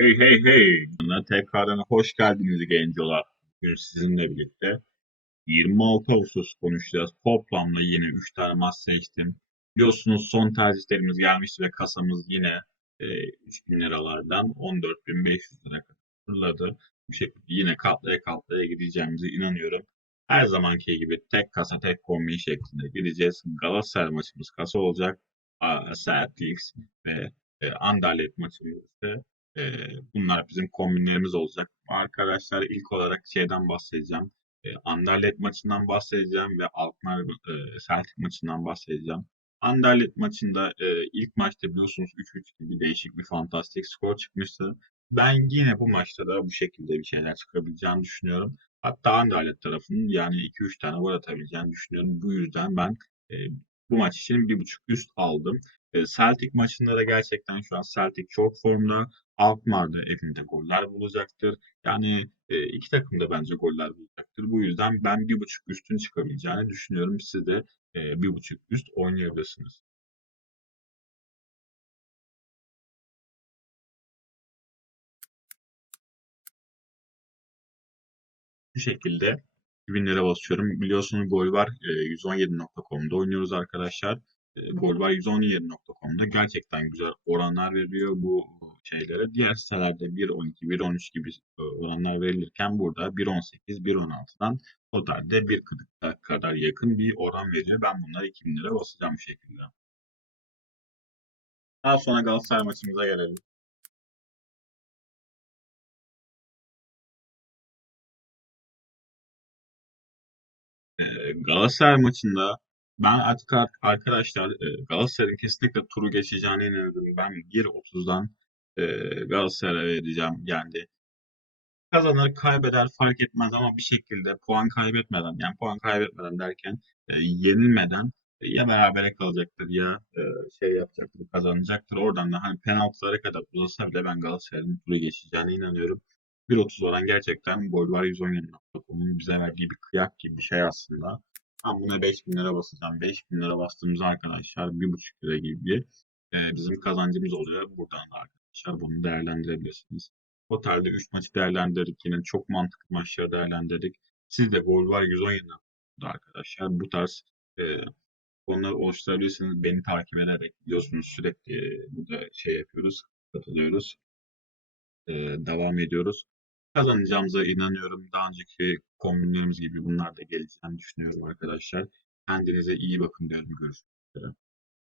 Hey hey hey! Tekrardan hoş geldiniz gencolar. Bugün sizinle birlikte 26 Ağustos konuşacağız. Toplamda yine 3 tane maç seçtim. Biliyorsunuz son tercihlerimiz gelmişti ve kasamız yine e, 3000 liralardan 14.500 lira kadar fırladı. Bu şekilde yine katlaya katlaya gideceğimize inanıyorum. Her zamanki gibi tek kasa tek kombi şeklinde gideceğiz. Galatasaray maçımız kasa olacak. Celtics ve e, Anderlecht maçımız ise e, bunlar bizim kombinlerimiz olacak. Arkadaşlar ilk olarak şeyden bahsedeceğim. E, Anderlecht maçından bahsedeceğim ve Alkmaar e, Celtic maçından bahsedeceğim. Anderlecht maçında e, ilk maçta biliyorsunuz 3-3 gibi değişik bir fantastik skor çıkmıştı. Ben yine bu maçta da bu şekilde bir şeyler çıkabileceğini düşünüyorum. Hatta Anderlecht tarafının yani 2-3 tane gol atabileceğini düşünüyorum. Bu yüzden ben e, bu maç için 1.5 üst aldım. E, Celtic maçında da gerçekten şu an Celtic çok formda. Alkmaar da evinde goller bulacaktır. Yani e, iki takım da bence goller bulacaktır. Bu yüzden ben bir buçuk üstün çıkabileceğini düşünüyorum. Siz de e, bir buçuk üst oynayabilirsiniz. Bu şekilde 2000 lira basıyorum. Biliyorsunuz gol var e, 117.com'da oynuyoruz arkadaşlar. E, gol var 117.com'da gerçekten güzel oranlar veriyor bu şeylere. Diğer sitelerde 1.12, 1.13 gibi e, oranlar verilirken burada 1.18, 1.16'dan totalde 1.40'a kadar yakın bir oran veriyor. Ben bunları 2000 lira basacağım bu şekilde. Daha sonra Galatasaray maçımıza gelelim. E, Galatasaray maçında ben artık ar- arkadaşlar e, Galatasaray'ın kesinlikle turu geçeceğine inanıyorum. Ben 1.30'dan e, Galatasaray'a vereceğim. Yani kazanır kaybeder fark etmez ama bir şekilde puan kaybetmeden yani puan kaybetmeden derken e, yenilmeden ya berabere kalacaktır ya e, şey yapacaktır kazanacaktır. Oradan da hani penaltılara kadar uzasa bile ben Galatasaray'ın turu geçeceğine inanıyorum. 1.30 oran gerçekten gol var 117.com'un bize verdiği bir kıyak gibi bir şey aslında. Ben buna 5000 lira basacağım. 5000 lira bastığımız arkadaşlar 1.5 lira gibi e, bizim kazancımız oluyor. Buradan da arkadaşlar bunu değerlendirebilirsiniz. Totalde 3 maçı değerlendirdik. Yine çok mantıklı maçları değerlendirdik. Siz de gol var 117 arkadaşlar. Bu tarz e, konuları oluşturabilirsiniz. Beni takip ederek biliyorsunuz sürekli e, burada şey yapıyoruz, katılıyoruz. E, devam ediyoruz. Kazanacağımıza inanıyorum. Daha önceki kombinlerimiz gibi bunlar da geleceğini düşünüyorum arkadaşlar. Kendinize iyi bakın diyorum. Görüşmek üzere.